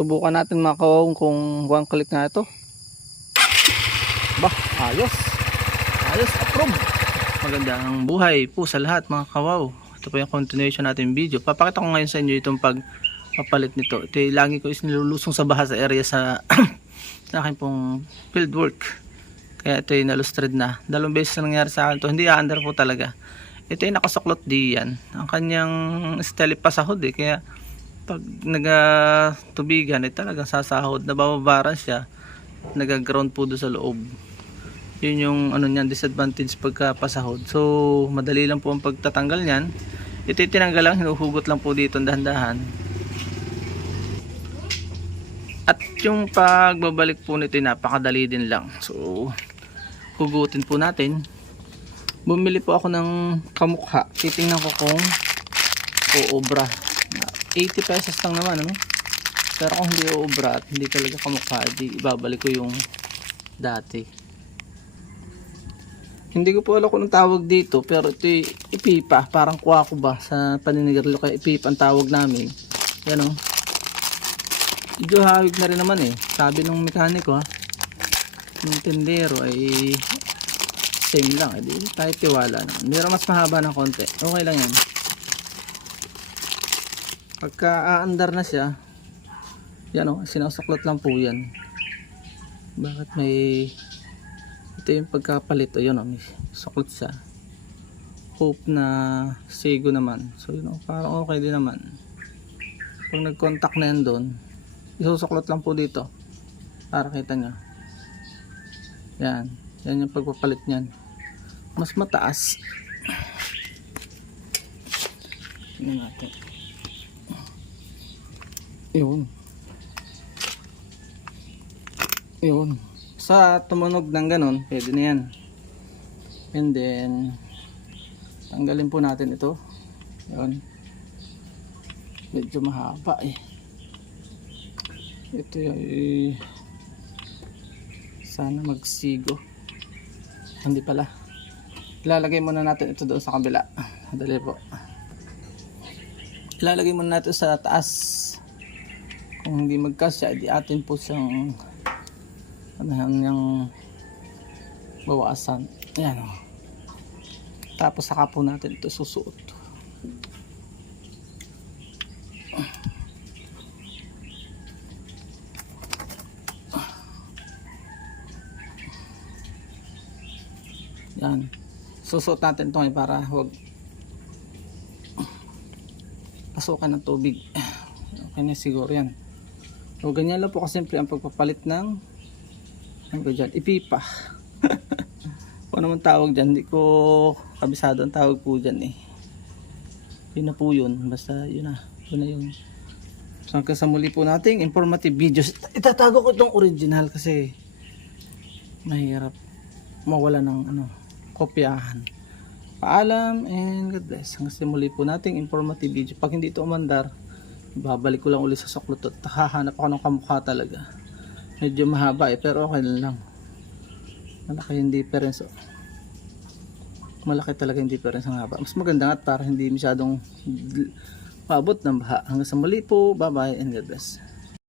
Subukan natin mga kawawong kung one click na ito. Bah, ayos. Ayos, approve. Magandang buhay po sa lahat mga kawaw. Ito po yung continuation natin video. Papakita ko ngayon sa inyo itong pagpapalit nito. Ito yung lagi ko is nilulusong sa baha sa area sa akin pong field work. Kaya ito yung nalustred na. 2 beses na nangyari sa akin ito. Hindi under po talaga. Ito yung nakasuklot diyan. Ang kanyang style pasahod eh. Kaya pag nagatubigan ay talagang sasahod. Nabababaran siya. Nagaground po doon sa loob. Yun yung ano niyan, disadvantage pagka pasahod. So madali lang po ang pagtatanggal niyan. Ito yung tinanggal lang, hinuhugot lang po dito dahan-dahan. At yung pagbabalik po nito napakadali din lang. So hugutin po natin. Bumili po ako ng kamukha. Titingnan ko kung uobra. 80 pesos lang naman, ano? Pero kung hindi uobra at hindi talaga kamukha, di ibabalik ko yung dati. Hindi ko po alam kung anong tawag dito, pero ito ipipa, parang kuwako ba sa paninigarilyo, kaya ipipa ang tawag namin. Yan o. Medyo hawig na rin naman eh. Sabi ng mekaniko ng tindero ay same lang. Di tayo tiwala naman. Meron mas mahaba ng konti. Okay lang yan. Pagka aandar na siya, yan o, sinasuklot lang po yan. Bakit may ito yung pagkapalit o yun o, may suklot siya. Hope na sigo naman. So yun o, parang okay din naman. Pag nag-contact na yan doon, isusuklot lang po dito para kita nyo. Yan, yan yung pagpapalit nyan. Mas mataas. Tingnan natin. Yun. Yun. Sa tumunog ng ganon, pwede na yan. And then tanggalin po natin ito. Yun. Medyo mahaba eh. Ito yung sana magsigo. Hindi pala. Ilalagay muna natin ito doon sa kabila. Dali po. Ilalagay muna natin sa taas. Kung hindi magkasya, di atin po siyang yung bawasan. Ayan o. Tapos saka po natin ito susuot. Yan. Susuot natin ito para huwag pasukan ng tubig. Okay na siguro yan. So ganyan lang po kasimple ang pagpapalit ng ano ba dyan? Ipipa. Kung naman tawag dyan, hindi ko kabisado ang tawag po dyan eh. Yun na po yun. Basta yun na. Yun na yun. So hanggang sa muli po nating informative videos. Itatago ko itong original kasi mahirap mawala ng kopyahan. Paalam and God bless. Hanggang sa muli po nating informative video. Pag hindi ito umandar, babalik ko lang ulit sa suklot at hahanap ako ng kamukha talaga. Medyo mahaba eh, pero okay lang. Malaki yung difference. Malaki talaga yung difference ng haba. Mas maganda nga para hindi masyadong paabot ng baha. Hanggang sa muli po. Bye bye and God bless.